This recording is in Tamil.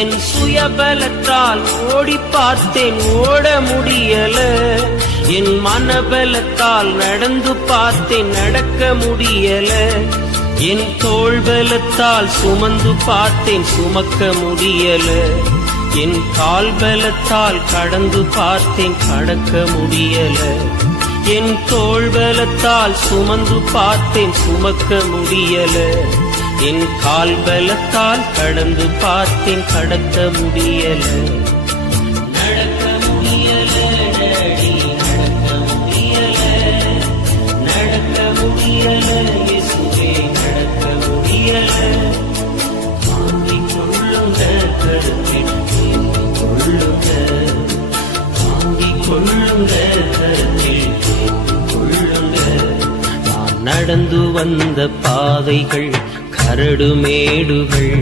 என் சுயபலத்தால் ஓடி பார்த்தேன், ஓட முடியல. என் மனபலத்தால் நடந்து பார்த்தேன், நடக்க முடியல. என் தோள் பலத்தால் சுமந்து பார்த்தேன், சுமக்க முடியல. என் கால் பலத்தால் கடந்து பார்த்தேன், கடக்க முடியல. என் தோள் பலத்தால் சுமந்து பார்த்தேன், சுமக்க முடியல. என் கால் பலத்தால் கடந்து பார்த்தேன், கடக்க முடியல. நடக்க முடியல டேடி, நடக்க முடியல. நடக்க முடியல இயேசுவே, நடக்க முடியல. வாங்கிக் கொள்ளுங்க கருத்தில், வாங்கிக் கொள்ளுங்க. வாங்கிக் கொள்ளுங்க கருத்தில், கொள்ளுங்க. நான் நடந்து வந்த பாதைகள் கரடு மேடுகள்,